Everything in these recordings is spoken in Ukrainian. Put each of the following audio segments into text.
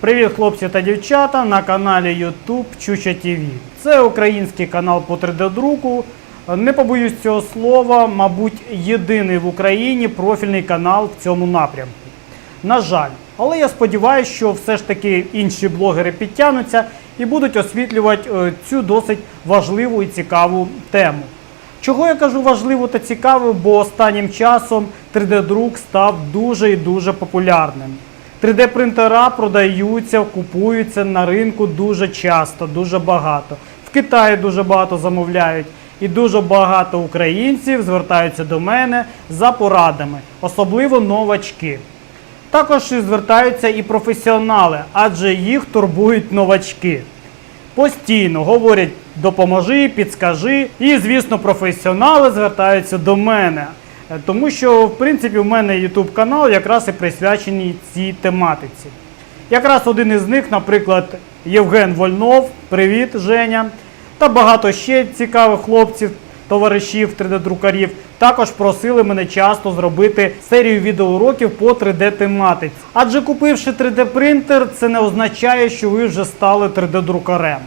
Привіт, хлопці та дівчата на каналі YouTube Чуча ТВ. Це український канал по 3D-друку. Не побоюсь цього слова, мабуть, єдиний в Україні профільний канал в цьому напрямку. На жаль, але я сподіваюся, що все ж таки інші блогери підтягнуться і будуть освітлювати е, цю досить важливу і цікаву тему. Чого я кажу важливо та цікаво, бо останнім часом 3D-друк став дуже і дуже популярним. 3D-принтера продаються, купуються на ринку дуже часто, дуже багато. В Китаї дуже багато замовляють, і дуже багато українців звертаються до мене за порадами, особливо новачки. Також звертаються і професіонали, адже їх турбують новачки. Постійно говорять допоможи, підскажи. І, звісно, професіонали звертаються до мене. Е, Тому що, в принципі, в мене YouTube канал якраз і присвячений цій тематиці. Якраз один із них, наприклад, Євген Вольнов, привіт, Женя, та багато ще цікавих хлопців, товаришів 3D-друкарів, також просили мене часто зробити серію відеоуроків по 3D-тематиці. Адже купивши 3D-принтер, це не означає, що ви вже стали 3D-друкарем.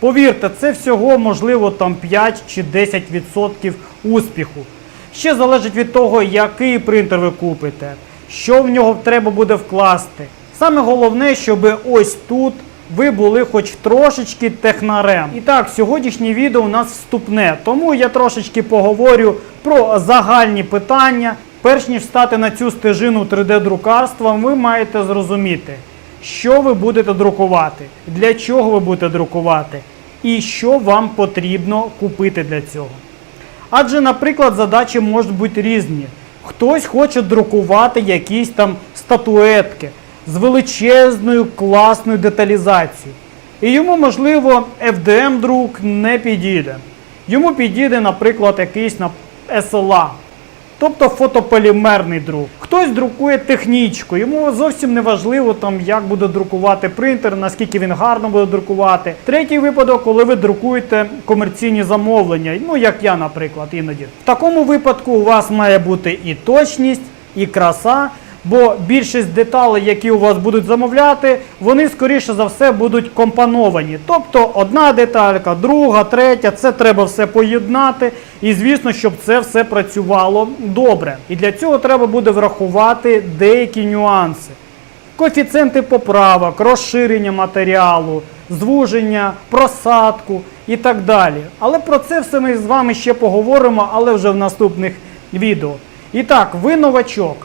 Повірте, це всього можливо там 5 чи 10% успіху. Ще залежить від того, який принтер ви купите, що в нього треба буде вкласти. Саме головне, щоб ось тут ви були хоч трошечки технарем. І так, сьогоднішнє відео у нас вступне, тому я трошечки поговорю про загальні питання. Перш ніж стати на цю стежину 3D-друкарства, ви маєте зрозуміти, що ви будете друкувати, для чого ви будете друкувати, і що вам потрібно купити для цього. Адже, наприклад, задачі можуть бути різні. Хтось хоче друкувати якісь там статуетки з величезною класною деталізацією. І йому, можливо, FDM-друк не підійде. Йому підійде, наприклад, якийсь SLA, тобто фотополімерний друк. Хтось друкує технічку, йому зовсім не важливо, там, як буде друкувати принтер, наскільки він гарно буде друкувати. Третій випадок, коли ви друкуєте комерційні замовлення, ну як я, наприклад, іноді. В такому випадку у вас має бути і точність, і краса. Бо більшість деталей, які у вас будуть замовляти, вони скоріше за все будуть компоновані. Тобто одна деталька, друга, третя, це треба все поєднати. І звісно, щоб це все працювало добре. І для цього треба буде врахувати деякі нюанси. Коефіцієнти поправок, розширення матеріалу, звуження, просадку і так далі. Але про це все ми з вами ще поговоримо, але вже в наступних відео. І так, ви новачок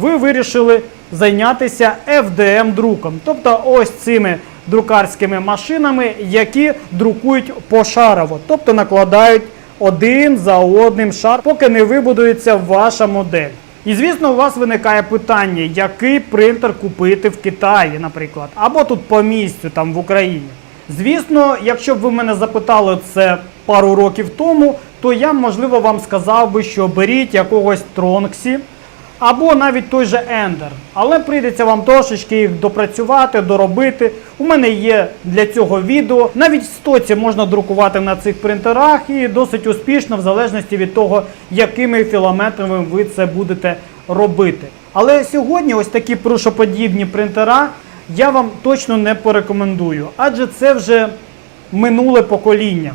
ви вирішили зайнятися FDM-друком, тобто ось цими друкарськими машинами, які друкують пошарово, тобто накладають один за одним шар, поки не вибудується ваша модель. І звісно, у вас виникає питання, який принтер купити в Китаї, наприклад, або тут по місцю, там в Україні. Звісно, якщо б ви мене запитали це пару років тому, то я можливо вам сказав би, що беріть якогось Тронксі, або навіть той же Ender. Але прийдеться вам трошечки їх допрацювати, доробити. У мене є для цього відео. Навіть в стоці можна друкувати на цих принтерах і досить успішно, в залежності від того, якими філаментрами ви це будете робити. Але сьогодні ось такі прушоподібні принтера я вам точно не порекомендую, адже це вже минуле покоління.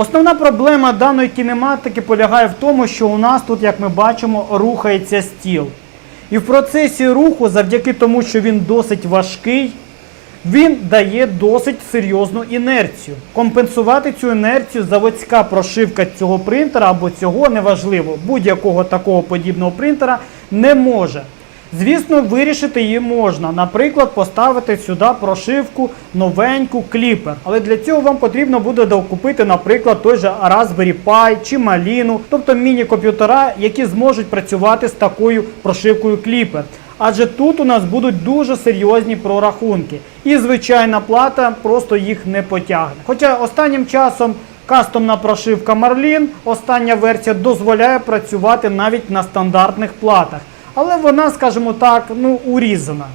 Основна проблема даної кінематики полягає в тому, що у нас тут, як ми бачимо, рухається стіл. І в процесі руху, завдяки тому, що він досить важкий, він дає досить серйозну інерцію. Компенсувати цю інерцію заводська прошивка цього принтера або цього неважливо, будь-якого такого подібного принтера не може. Звісно, вирішити її можна. Наприклад, поставити сюди прошивку новеньку кліпер. Але для цього вам потрібно буде докупити, наприклад, той же Raspberry Pi чи Malinu, тобто міні-комп'ютера, які зможуть працювати з такою прошивкою кліпер. Адже тут у нас будуть дуже серйозні прорахунки. І звичайна плата просто їх не потягне. Хоча останнім часом кастомна прошивка Marlin, остання версія, дозволяє працювати навіть на стандартних платах але вона, скажімо так, ну, урізана.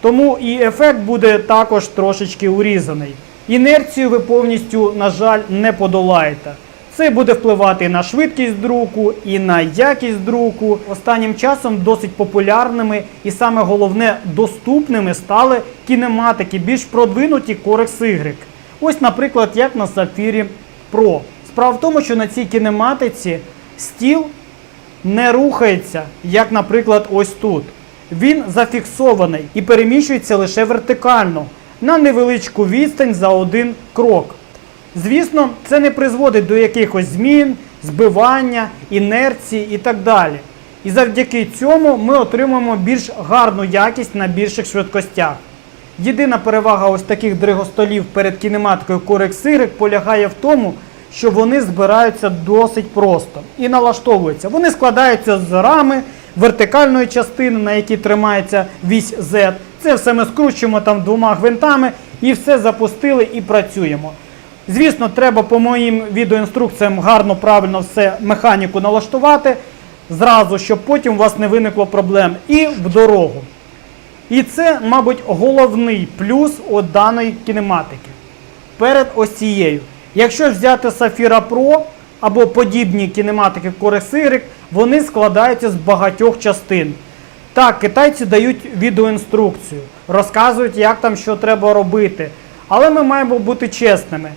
Тому і ефект буде також трошечки урізаний. Інерцію ви повністю, на жаль, не подолаєте. Це буде впливати і на швидкість друку, і на якість друку. Останнім часом досить популярними і саме головне доступними стали кінематики, більш продвинуті Corex Y. Ось, наприклад, як на Safiri Pro. Справа в тому, що на цій кінематиці стіл не рухається, як, наприклад, ось тут. Він зафіксований і переміщується лише вертикально на невеличку відстань за один крок. Звісно, це не призводить до якихось змін, збивання, інерції і так далі. І завдяки цьому ми отримуємо більш гарну якість на більших швидкостях. Єдина перевага ось таких дригостолів перед кінематикою Corex Y полягає в тому, що вони збираються досить просто і налаштовуються. Вони складаються з рами, вертикальної частини, на якій тримається вісь Z. Це все ми скручуємо там двома гвинтами і все запустили і працюємо. Звісно, треба по моїм відеоінструкціям гарно, правильно все механіку налаштувати зразу, щоб потім у вас не виникло проблем. І в дорогу. І це, мабуть, головний плюс от даної кінематики. Перед ось цією. Якщо взяти Safira Pro або подібні кінематики Y, вони складаються з багатьох частин. Так, китайці дають відеоінструкцію, розказують, як там що треба робити. Але ми маємо бути чесними.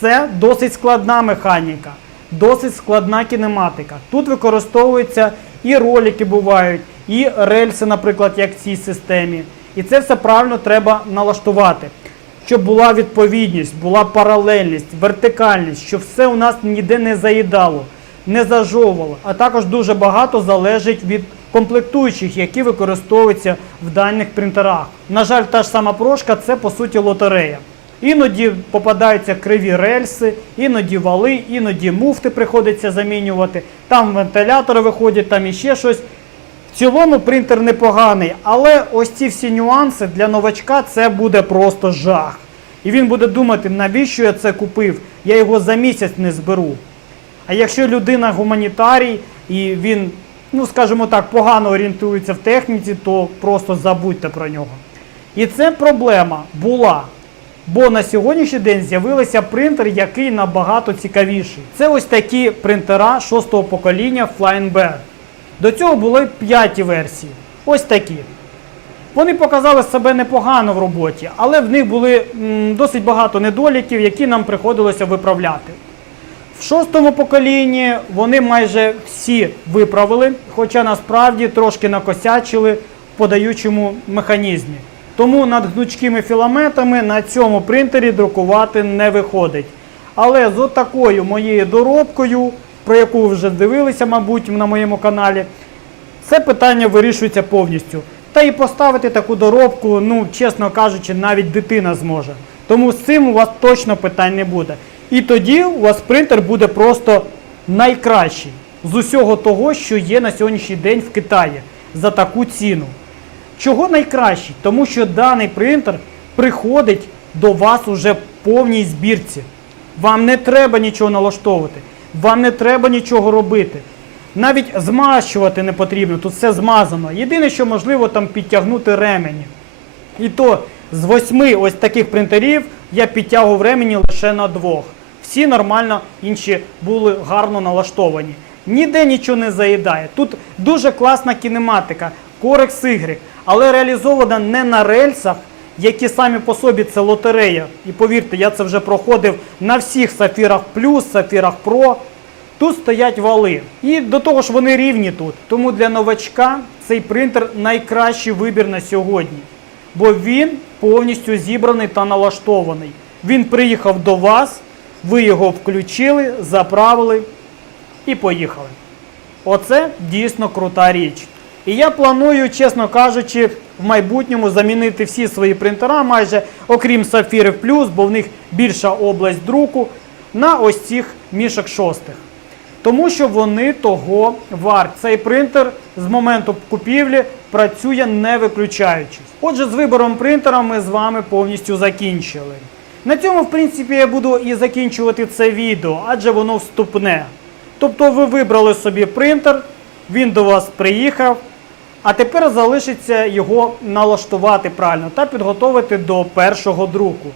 Це досить складна механіка, досить складна кінематика. Тут використовуються і ролики бувають, і рельси, наприклад, як в цій системі. І це все правильно треба налаштувати, щоб була відповідність, була паралельність, вертикальність, щоб все у нас ніде не заїдало, не зажовувало. А також дуже багато залежить від комплектуючих, які використовуються в даних принтерах. На жаль, та ж сама прошка це по суті лотерея. Іноді попадаються криві рельси, іноді вали, іноді муфти приходиться замінювати. Там вентилятори виходять, там іще щось. В цілому принтер непоганий, але ось ці всі нюанси для новачка це буде просто жах. І він буде думати, навіщо я це купив, я його за місяць не зберу. А якщо людина гуманітарій і він, ну скажімо так, погано орієнтується в техніці, то просто забудьте про нього. І це проблема була. Бо на сьогоднішній день з'явився принтер, який набагато цікавіший. Це ось такі принтера шостого покоління Flying Bear. До цього були п'яті версії. Ось такі. Вони показали себе непогано в роботі, але в них були досить багато недоліків, які нам приходилося виправляти. В шостому поколінні вони майже всі виправили, хоча насправді трошки накосячили в подаючому механізмі. Тому над гнучкими філаментами на цьому принтері друкувати не виходить. Але з отакою моєю доробкою, про яку ви вже дивилися, мабуть, на моєму каналі, це питання вирішується повністю. Та і поставити таку доробку, ну, чесно кажучи, навіть дитина зможе. Тому з цим у вас точно питань не буде. І тоді у вас принтер буде просто найкращий з усього того, що є на сьогоднішній день в Китаї за таку ціну. Чого найкращий? Тому що даний принтер приходить до вас уже в повній збірці. Вам не треба нічого налаштовувати, вам не треба нічого робити. Навіть змащувати не потрібно, тут все змазано. Єдине, що можливо там підтягнути ремені. І то з восьми ось таких принтерів я підтягував ремені лише на двох. Всі нормально інші були гарно налаштовані. Ніде нічого не заїдає. Тут дуже класна кінематика, Corex Y, але реалізована не на рельсах, які самі по собі це лотерея. І повірте, я це вже проходив на всіх Сафірах Плюс, Сафірах Pro. Тут стоять вали. І до того ж вони рівні тут. Тому для новачка цей принтер найкращий вибір на сьогодні. Бо він повністю зібраний та налаштований. Він приїхав до вас, ви його включили, заправили і поїхали. Оце дійсно крута річ. І я планую, чесно кажучи, в майбутньому замінити всі свої принтера, майже окрім Сафірів Плюс, бо в них більша область друку, на ось цих мішок шостих. Тому що вони того варт. Цей принтер з моменту купівлі працює не виключаючись. Отже, з вибором принтера ми з вами повністю закінчили. На цьому, в принципі, я буду і закінчувати це відео, адже воно вступне. Тобто ви вибрали собі принтер, він до вас приїхав, а тепер залишиться його налаштувати правильно та підготовити до першого друку.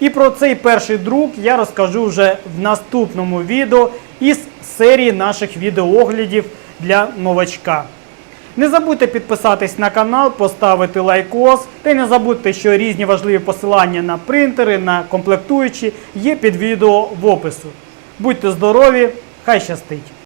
І про цей перший друк я розкажу вже в наступному відео, із серії наших відеооглядів для новачка. Не забудьте підписатись на канал, поставити лайкос та й не забудьте, що різні важливі посилання на принтери, на комплектуючі є під відео в опису. Будьте здорові, хай щастить!